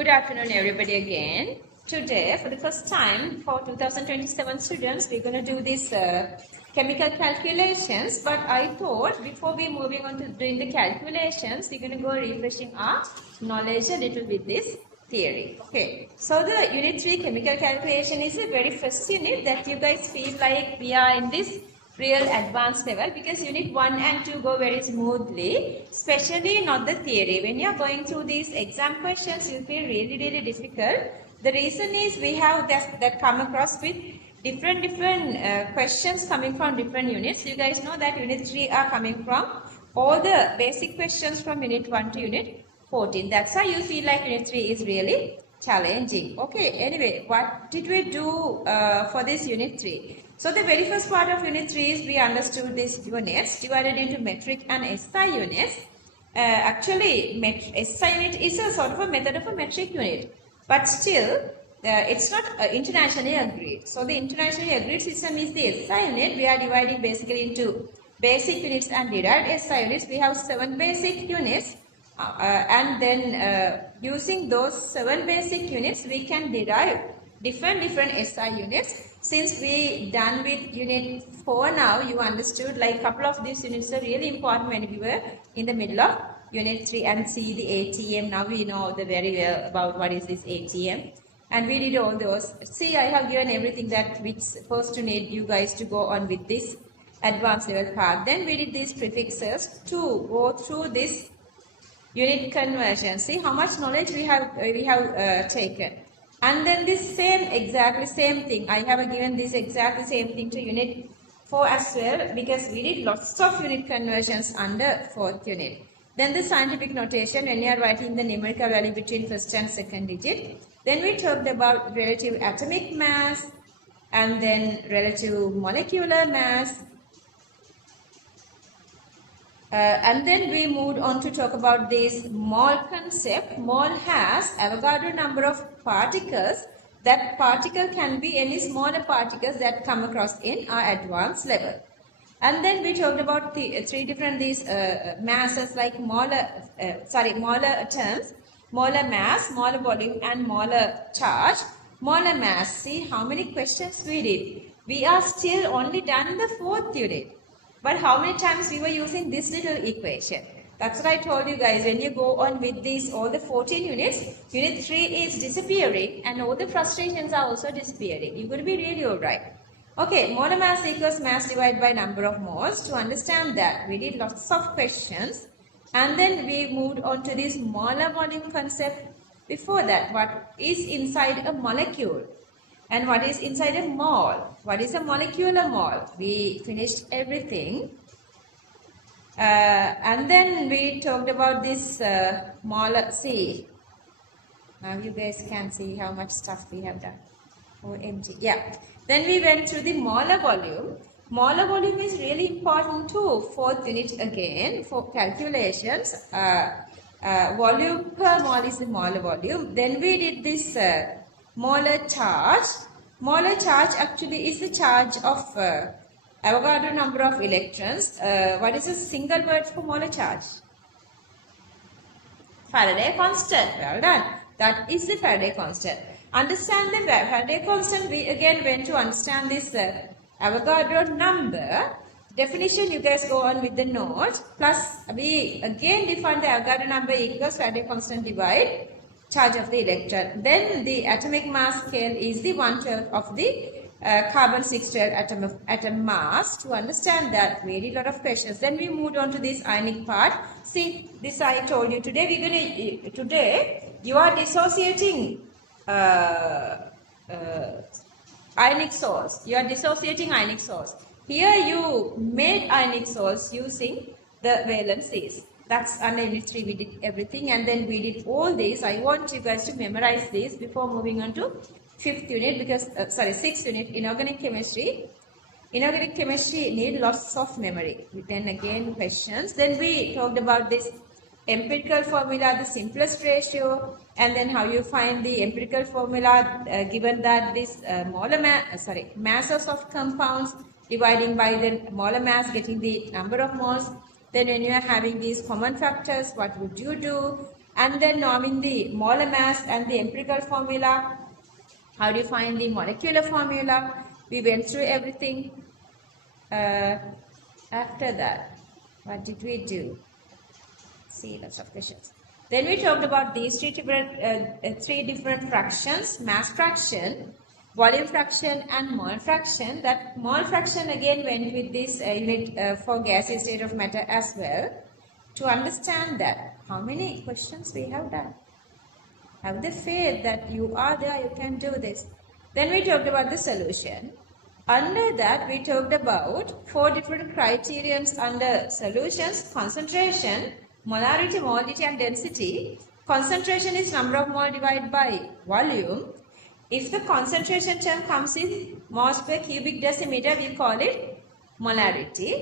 Good afternoon, everybody again. Today, for the first time for 2027 students, we're going to do this chemical calculations. But I thought before we moving on to doing the calculations, we're going to go refreshing our knowledge a little with this theory. Okay. So the unit 3 chemical calculation is the very first unit that you guys feel like we are in this real advanced level, because unit 1 and 2 go very smoothly, especially not the theory. When you are going through these exam questions, you feel really difficult. The reason is we have that come across with different questions coming from different units. You guys know that unit 3 are coming from all the basic questions from unit 1 to unit 14. That's why you feel like unit 3 is really challenging. Okay, anyway, what did we do for this unit 3? So the very first part of unit 3 is we understood these units divided into metric and SI units. Actually, SI unit is a sort of a method of a metric unit, but still it's not internationally agreed. So the internationally agreed system is the SI unit. We are dividing basically into basic units and derived SI units. We have 7 basic units. And then using those 7 basic units, we can derive different SI units. Since we done with unit 4 now, you understood like couple of these units are really important when we were in the middle of unit 3 and see the ATM. Now we know the very well about what is this ATM. And we did all those. See, I have given everything that which supposed to need you guys to go on with this advanced level part. Then we did these prefixes to go through this unit conversion. See how much knowledge we have taken. And then this exactly same thing. I have given this exactly same thing to unit 4 as well, because we did lots of unit conversions under 4th unit. Then the scientific notation when you are writing the numerical value between first and second digit. Then we talked about relative atomic mass and then relative molecular mass. And then we moved on to talk about this mole concept. Mole has Avogadro number of particles. That particle can be any smaller particles that come across in our advanced level. And then we talked about the 3 different masses like molar terms: molar mass, molar volume, and molar charge. Molar mass. See how many questions we did. We are still only done the 4th unit. But how many times we were using this little equation? That's what I told you guys. When you go on with these, all the 14 units, unit 3 is disappearing and all the frustrations are also disappearing. You're going to be really alright. Okay, molar mass equals mass divided by number of moles. To understand that, we did lots of questions. And then we moved on to this molar volume concept. Before that, what is inside a molecule? And what is inside a mole? What is a molecular mole? We finished everything. And then we talked about this molar. See, now you guys can see how much stuff we have done. OMG. Yeah. Then we went through the molar volume. Molar volume is really important too. 4th unit again for calculations. Volume per mole is the molar volume. Then we did this molar charge. Molar charge actually is the charge of Avogadro number of electrons. What is a single word for molar charge? Faraday constant. Well done. That is the Faraday constant. Understand the Faraday constant. We again went to understand this Avogadro number. Definition, you guys go on with the note. Plus, we again define the Avogadro number equals Faraday constant divide charge of the electron. Then the atomic mass scale is the 1/12 of the carbon 612 atom mass. To understand that, we did a lot of questions. Then we moved on to this ionic part. See, this I told you today. Today you are dissociating ionic salts. You are dissociating ionic salts. Here you made ionic salts using the valencies. That's under unit 3 we did everything, and then we did all this. I want you guys to memorize this before moving on to 5th unit, because 6th unit, inorganic chemistry. Inorganic chemistry need lots of memory. Then again questions. Then we talked about this empirical formula, the simplest ratio, and then how you find the empirical formula given that this masses of compounds dividing by the molar mass, getting the number of moles. Then when you are having these common factors, what would you do? and then knowing the molar mass and the empirical formula. How do you find the molecular formula? We went through everything. After that, what did we do? See, lots of questions. Then we talked about these three different fractions: mass fraction, volume fraction, and mole fraction. That mole fraction again went with this unit for gaseous state of matter as well. To understand that, how many questions we have done? Have the faith that you are there, you can do this. Then we talked about the solution. Under that, we talked about 4 different criterions under solutions: concentration, molarity, molality, and density. Concentration is number of mole divided by volume. If the concentration term comes in moles per cubic decimeter, we call it molarity.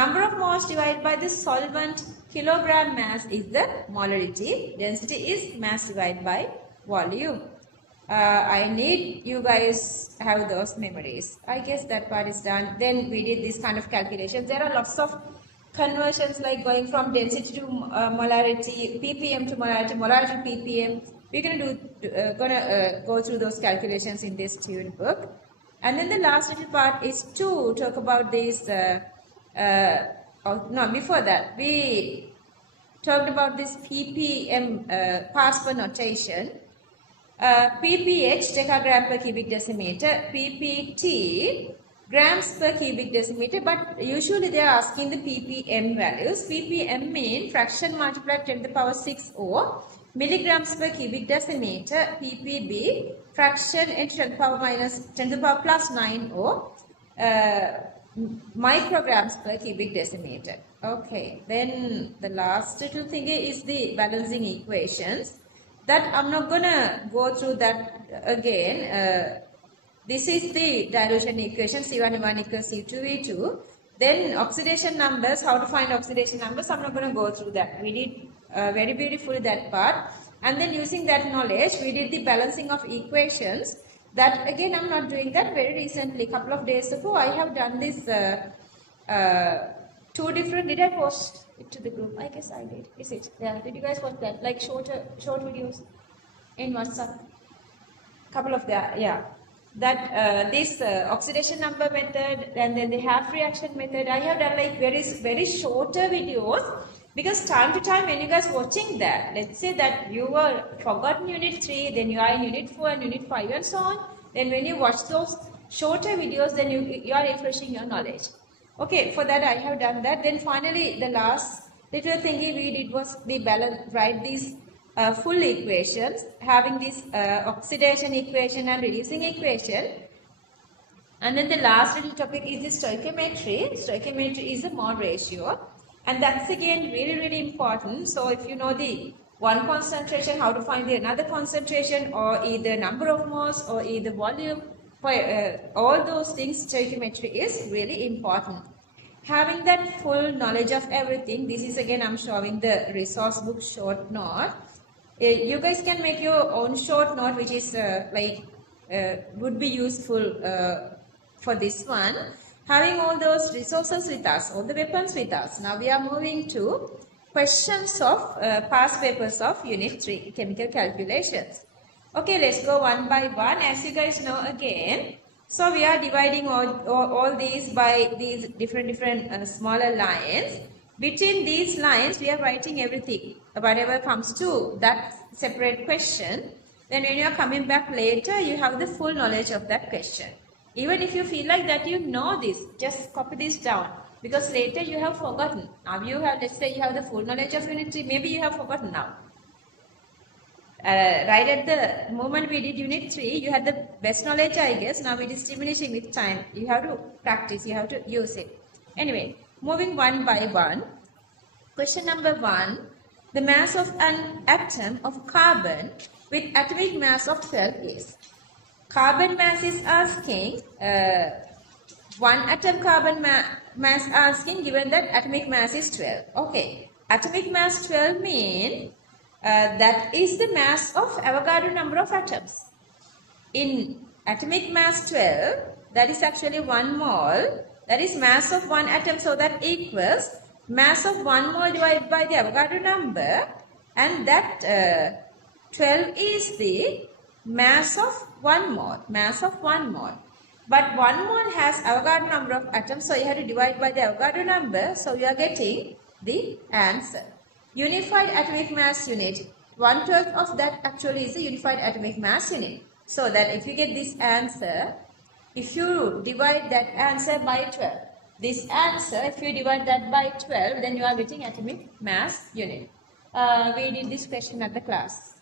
Number of moles divided by the solvent kilogram mass is the molarity. Density is mass divided by volume. I need you guys have those memories. I guess that part is done. Then we did this kind of calculations. There are lots of conversions like going from density to molarity, ppm to molarity, molarity to ppm. We're gonna go through those calculations in this tune book. And then the last little part is to talk about this. Before that we talked about this ppm parts per notation. pph decagram per cubic decimeter, ppt grams per cubic decimeter, but usually they are asking the ppm values. Ppm mean fraction multiplied 10 to the power 6 or milligrams per cubic decimeter. ppb fraction into 10 to the power minus 10 to the power plus 9 or micrograms per cubic decimeter. Okay, then the last little thing is the balancing equations. That I'm not gonna go through that again. This is the dilution equation, C1V1 equals C2V2. Then oxidation numbers, how to find oxidation numbers, I'm not gonna go through that. We did very beautifully that part. And then using that knowledge, we did the balancing of equations. That again, I'm not doing that. Very recently, couple of days ago, I have done this 2 different, did I post it to the group? I guess I did. Is it? Yeah. Did you guys watch that? Like short videos in WhatsApp. Couple of that. Yeah. That this oxidation number method and then the half reaction method. I have done like very shorter videos because time to time when you guys watching that, let's say that you were forgotten unit 3, then you are in unit 4 and unit 5 and so on. Then when you watch those shorter videos, then you are refreshing your knowledge. Okay, for that I have done that. Then finally the last little thingy we did was the balance, write these full equations, having this oxidation equation and reducing equation. And then the last little topic is the stoichiometry. Stoichiometry is a mole ratio. And that's again really important. So if you know the one concentration, how to find the another concentration or either number of moles or either volume, for all those things, stoichiometry is really important. Having that full knowledge of everything, this is again I'm showing the resource book short note. You guys can make your own short note which is would be useful for this one. Having all those resources with us, all the weapons with us. Now we are moving to questions of past papers of Unit 3, Chemical Calculations. Okay, let's go one by one. As you guys know again, so we are dividing all these by these different smaller lines. Between these lines, we are writing everything, whatever comes to that separate question. Then when you are coming back later, you have the full knowledge of that question. Even if you feel like that you know this, just copy this down. Because later you have forgotten. Now you have, let's say you have the full knowledge of Unit 3, maybe you have forgotten now. Right at the moment we did Unit 3, you had the best knowledge, I guess. Now it is diminishing with time. You have to practice, you have to use it. Anyway, moving one by one. Question number 1. The mass of an atom of carbon with atomic mass of 12 is. Carbon mass is asking, one atom carbon mass asking given that atomic mass is 12. Okay, atomic mass 12 mean that is the mass of Avogadro number of atoms. In atomic mass 12, that is actually 1 mole, that is mass of 1 atom, so that equals mass of 1 mole divided by the Avogadro number, and that 12 is the mass of 1 mole. But 1 mole has Avogadro number of atoms, so you have to divide by the Avogadro number, so you are getting the answer. Unified atomic mass unit. 1/12 of that actually is a unified atomic mass unit. So that if you get this answer, if you divide that answer by 12, this answer, if you divide that by 12, then you are getting atomic mass unit. We did this question at the class.